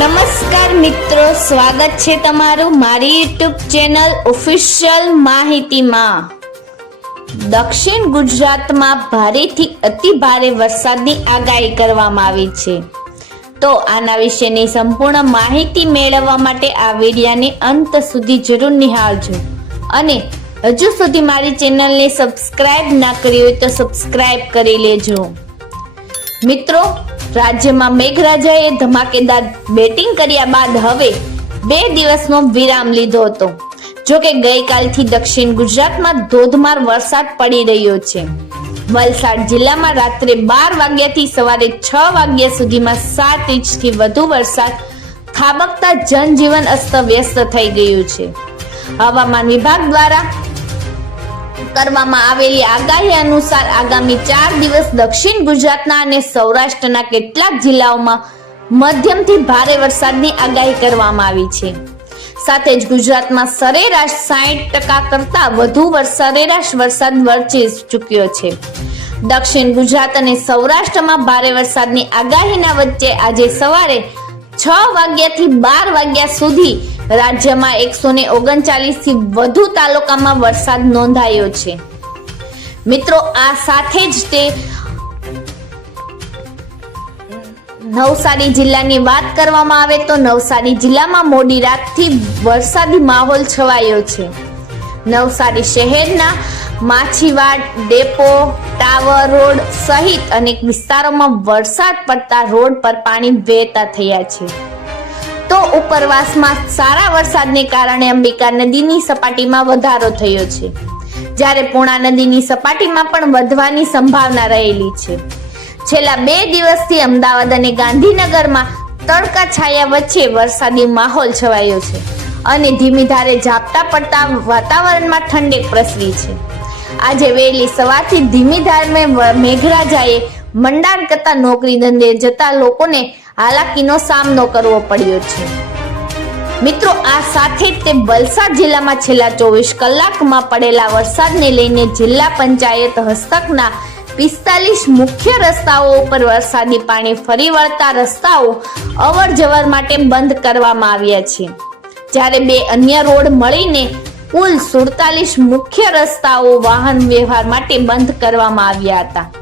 નમસ્કાર મિત્રો, સ્વાગત છે તમારું મારી યુટ્યુબ ચેનલ ઓફિશિયલ માહિતીમાં. દક્ષિણ ગુજરાતમાં ભારેથી અતિ ભારે વરસાદની આગાહી કરવામાં આવી છે. તો આના વિશેની સંપૂર્ણ માહિતી મેળવવા માટે આ વિડીયાને અંત સુધી જરૂર નિહાળજો. અને હજુ સુધી મારી ચેનલને સબસ્ક્રાઇબ ના કરી હોય તો સબસ્ક્રાઇબ કરી લેજો. મિત્રો રાજ્યમાં મેઘરાજાએ ધમાકેદાર બેટિંગ કર્યા બાદ હવે બે દિવસનો વિરામ લીધો હતો. જો ગઈકાલથી દક્ષિણ ગુજરાતમાં ધોધમાર વરસાદ પડી રહ્યો છે. વલસાડ જિલ્લામાં રાત્રે બાર વાગ્યાથી સવારે છ વાગ્યા સુધીમાં સાત ઇંચથી વધુ વરસાદ ખાબકતા જનજીવન અસ્તવ્યસ્ત થઈ ગયું છે. હવામાન વિભાગ દ્વારા કરવામાં આવેલી આગાહી અનુસાર આગામી ચાર દિવસ દક્ષિણ ગુજરાતના અને સૌરાષ્ટ્રના કેટલાક જિલ્લાઓમાં મધ્યમથી ભારે વરસાદની આગાહી કરવામાં આવી છે. સાથે જ ગુજરાતમાં સરેરાશ સાઠ ટકા કરતા વધુ સરેરાશ વરસાદ વરસી ચૂક્યો છે. દક્ષિણ ગુજરાત અને સૌરાષ્ટ્રમાં ભારે વરસાદની આગાહીના વચ્ચે આજે સવારે છ વાગ્યાથી બાર વાગ્યા સુધી રાજ્યમાં એકસો ને ઓગણચાલીસથી વધુ તાલુકામાં વરસાદ નોંધાયો છે. મિત્રો, આ સાથે જ તે નવસારી જિલ્લાની વાત કરવામાં આવે તો નવસારી જિલ્લામાં મોડી રાતથી વરસાદી માહોલ છવાયો છે. નવસારી શહેરના માછીવાડ, ડેપો, ટાવર રોડ સહિત અનેક વિસ્તારોમાં વરસાદ પડતા રોડ પર પાણી વહેતા થયા છે. તો ઉપરવાસમાં સારા વરસાદને કારણે અંબિકા નદીની સપાટીમાં વધારો થયો છે. જ્યારે પૂર્ણા નદીની સપાટીમાં પણ વધવાની સંભાવના રહેલી છે. છેલ્લા બે દિવસથી અમદાવાદ અને ગાંધીનગરમાં તડકા છાયા વચ્ચે વરસાદી માહોલ છવાયો છે અને ધીમી ધારે ઝાપટા પડતા વાતાવરણમાં ઠંડક પ્રસરી છે. આજે વહેલી સવારથી ધીમી ધારે મેઘરાજાએ મંડાણ કરતા નોકરી ધંધે જતા લોકોને હાલાકીનો સામનો કરવો પડ્યો છે. મિત્રો, આ સાથે તે વલસાડ જિલ્લામાં છેલ્લા ચોવીસ કલાકમાં પડેલા વરસાદને લઈને જિલ્લા પંચાયત હસ્તકના પિસ્તાલીસ મુખ્ય રસ્તાઓ ઉપર વરસાદી પાણી ફરી વળતા રસ્તાઓ અવર જવર માટે બંધ કરવામાં આવ્યા છે. જ્યારે બે અન્ય રોડ મળીને કુલ સુડતાલીસ મુખ્ય રસ્તાઓ વાહન વ્યવહાર માટે બંધ કરવામાં આવ્યા હતા.